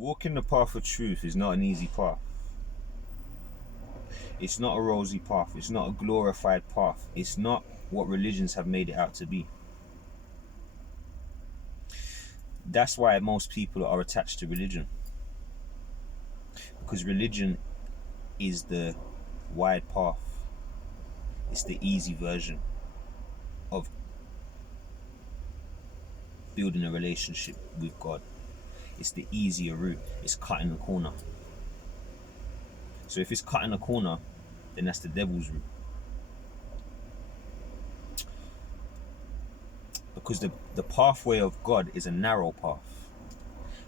Walking the path of truth is not an easy path. It's not a rosy path. It's not a glorified path. It's not what religions have made it out to be. That's why most people are attached to religion. Because religion is the wide path. It's the easy version of building a relationship with God. It's the easier route. It's cutting the corner. So if it's cutting the corner, then that's the devil's route. Because the pathway of God is a narrow path.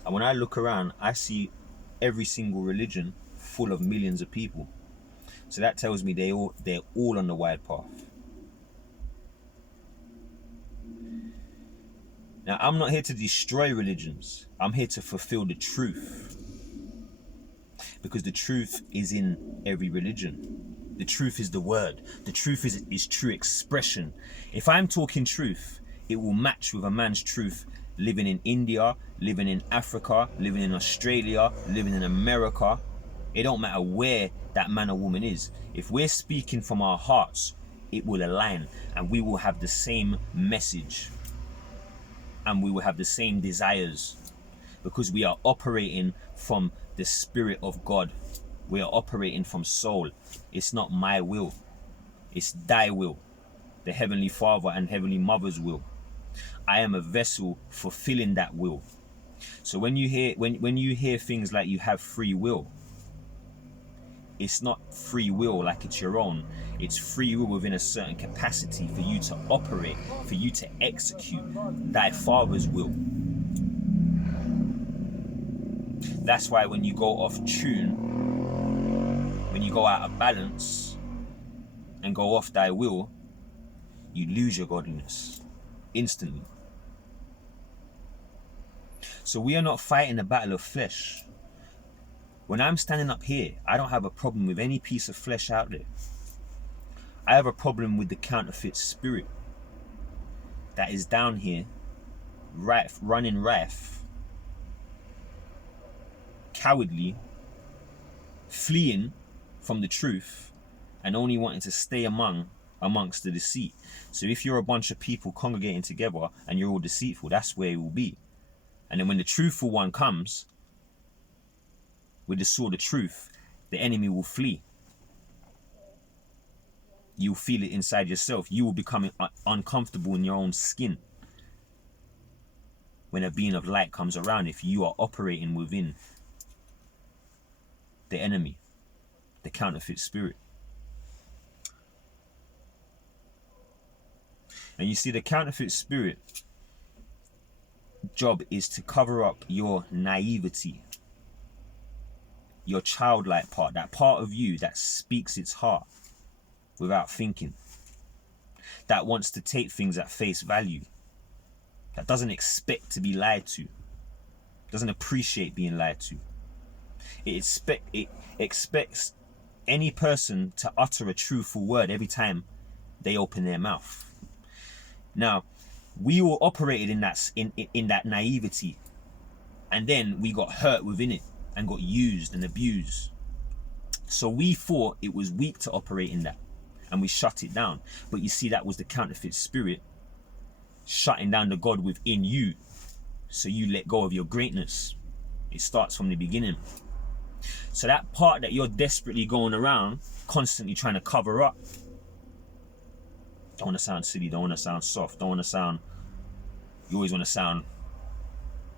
And when I look around, I see every single religion full of millions of people. So that tells me they're all on the wide path. Now, I'm not here to destroy religions. I'm here to fulfill the truth. Because the truth is in every religion. The truth is the word. The truth is true expression. If I'm talking truth, it will match with a man's truth living in India, living in Africa, living in Australia, living in America. It don't matter where that man or woman is. If we're speaking from our hearts, it will align and we will have the same message. And we will have the same desires. Because we are operating from the Spirit of God. We are operating from soul. It's not my will. It's thy will. The Heavenly Father and Heavenly Mother's will. I am a vessel fulfilling that will. So when you hear things like you have free will, it's not free will like it's your own. It's free will within a certain capacity for you to operate, for you to execute thy Father's will. That's why when you go off tune, when you go out of balance and go off thy will, you lose your godliness instantly. So we are not fighting a battle of flesh. When I'm standing up here, I don't have a problem with any piece of flesh out there. I have a problem with the counterfeit spirit that is down here, running rife, cowardly, fleeing from the truth and only wanting to stay amongst the deceit. So if you're a bunch of people congregating together and you're all deceitful, that's where it will be. And then when the truthful one comes with the sword of truth, the enemy will flee. You'll feel it inside yourself. You will become uncomfortable in your own skin when a being of light comes around, if you are operating within the enemy, the counterfeit spirit. And you see, the counterfeit spirit job is to cover up your naivety, your childlike part, that part of you that speaks its heart without thinking, that wants to take things at face value, that doesn't expect to be lied to, doesn't appreciate being lied to. It expects any person to utter a truthful word every time they open their mouth. Now, we all operated in that naivety, and then we got hurt within it and got used and abused. So we thought it was weak to operate in that, and we shut it down. But you see, that was the counterfeit spirit shutting down the God within you, so you let go of your greatness. It starts from the beginning. So that part that you're desperately going around constantly trying to cover up, don't want to sound silly, don't want to sound soft, don't want to sound, you always want to sound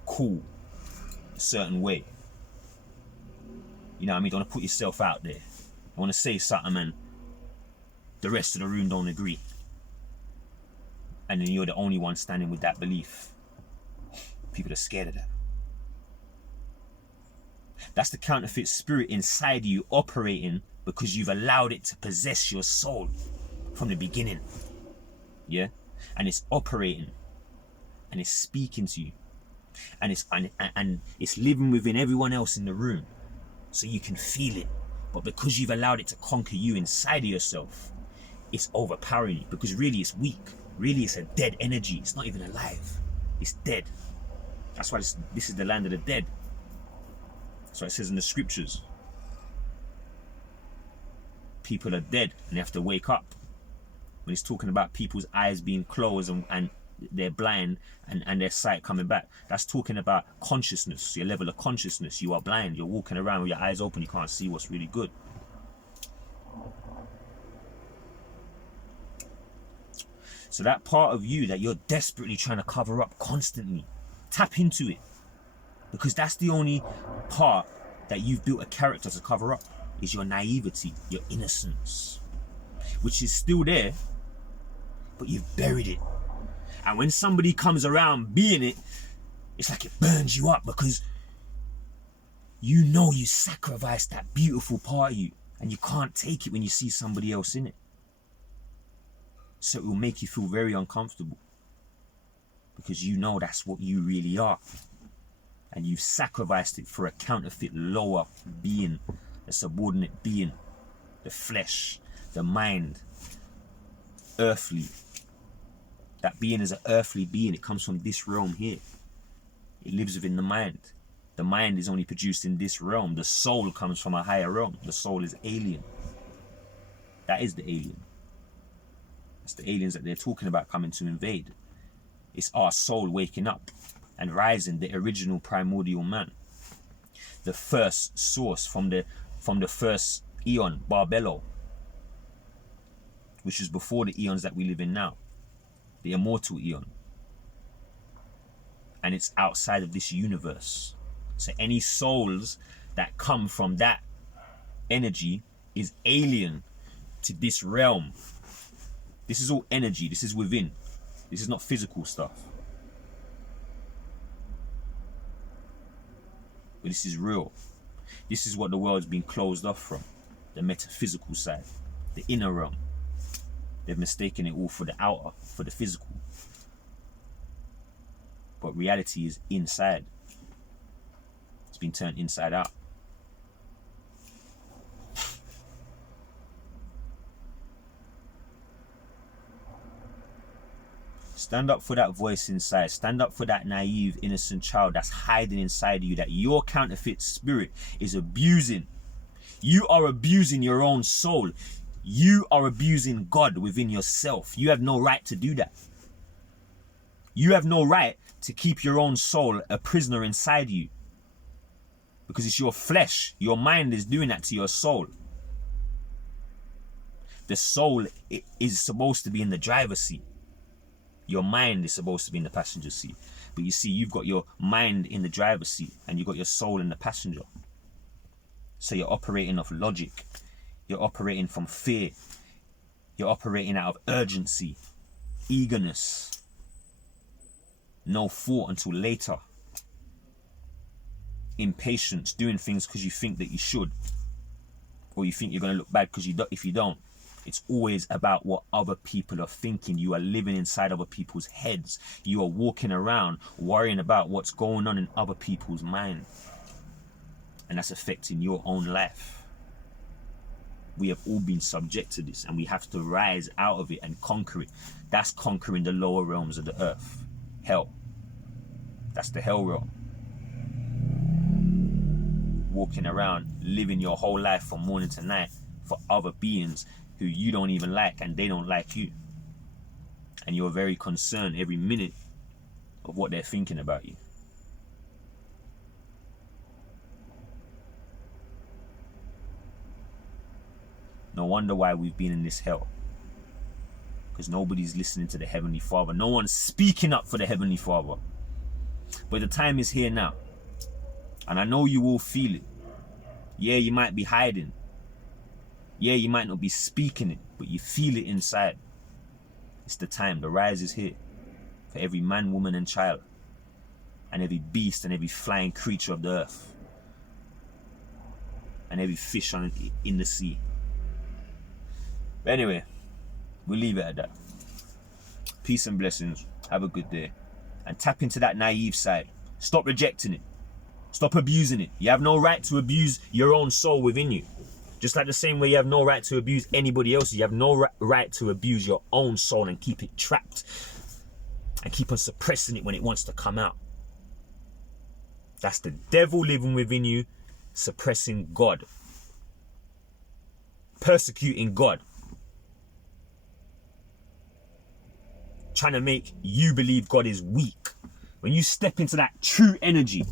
cool a certain way. You know what I mean? Don't want to put yourself out there. I want to say something and the rest of the room don't agree. And then you're the only one standing with that belief. People are scared of that. That's the counterfeit spirit inside you operating because you've allowed it to possess your soul from the beginning. Yeah? And it's operating. And it's speaking to you. And it's living within everyone else in the room. So you can feel it. But because you've allowed it to conquer you inside of yourself, it's overpowering you. Because really it's weak. Really it's a dead energy. It's not even alive. It's dead. That's why this is the land of the dead. So it says in the scriptures, people are dead and they have to wake up. When it's talking about people's eyes being closed and they're blind and their sight coming back, that's talking about consciousness, your level of consciousness. You are blind, you're walking around with your eyes open, you can't see what's really good. So that part of you that you're desperately trying to cover up constantly, tap into it. Because that's the only part that you've built a character to cover up, is your naivety, your innocence, which is still there, but you've buried it. And when somebody comes around being it, it's like it burns you up, because you know you sacrificed that beautiful part of you and you can't take it when you see somebody else in it. So it will make you feel very uncomfortable, because you know that's what you really are. And you've sacrificed it for a counterfeit lower being, a subordinate being, the flesh, the mind, earthly. That being is an earthly being. It comes from this realm here. It lives within the mind. The mind is only produced in this realm. The soul comes from a higher realm. The soul is alien. That is the alien. That's the aliens that they're talking about coming to invade. It's our soul waking up and rising, the original primordial man. The first source from the first eon, Barbello, which is before the eons that we live in now. The immortal eon. And it's outside of this universe. So any souls that come from that energy is alien to this realm. This is all energy. This is within. This is not physical stuff. But this is real. This is what the world's been closed off from. The metaphysical side. The inner realm. They've mistaken it all for the outer, for the physical. But reality is inside. It's been turned inside out. Stand up for that voice inside. Stand up for that naive, innocent child that's hiding inside you, that your counterfeit spirit is abusing. You are abusing your own soul. You are abusing God within yourself. You have no right to do that. You have no right to keep your own soul a prisoner inside you. Because it's your flesh. Your mind is doing that to your soul. The soul is supposed to be in the driver's seat. Your mind is supposed to be in the passenger seat. But you see, you've got your mind in the driver's seat and you've got your soul in the passenger. So you're operating off logic. You're operating from fear. You're operating out of urgency, eagerness. No thought until later. Impatience, doing things because you think that you should. Or you think you're going to look bad because if you don't. It's always about what other people are thinking. You are living inside other people's heads. You are walking around worrying about what's going on in other people's mind. And that's affecting your own life. We have all been subject to this, and we have to rise out of it and conquer it. That's conquering the lower realms of the earth. Hell. That's the hell realm. Walking around, living your whole life from morning to night for other beings who you don't even like and they don't like you. And you're very concerned every minute of what they're thinking about you. No wonder why we've been in this hell. Because nobody's listening to the Heavenly Father. No one's speaking up for the Heavenly Father. But the time is here now. And I know you will feel it. Yeah, you might be hiding. Yeah, you might not be speaking it, but you feel it inside. It's the time. The rise is here. For every man, woman, and child. And every beast and every flying creature of the earth. And every fish in the sea. But anyway, we'll leave it at that. Peace and blessings. Have a good day. And tap into that naive side. Stop rejecting it. Stop abusing it. You have no right to abuse your own soul within you. Just like the same way you have no right to abuse anybody else. You have no right to abuse your own soul and keep it trapped. And keep on suppressing it when it wants to come out. That's the devil living within you. suppressing God, persecuting God, trying to make you believe God is weak. When you step into that true energy,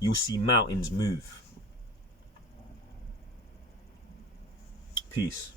you'll see mountains move. Peace.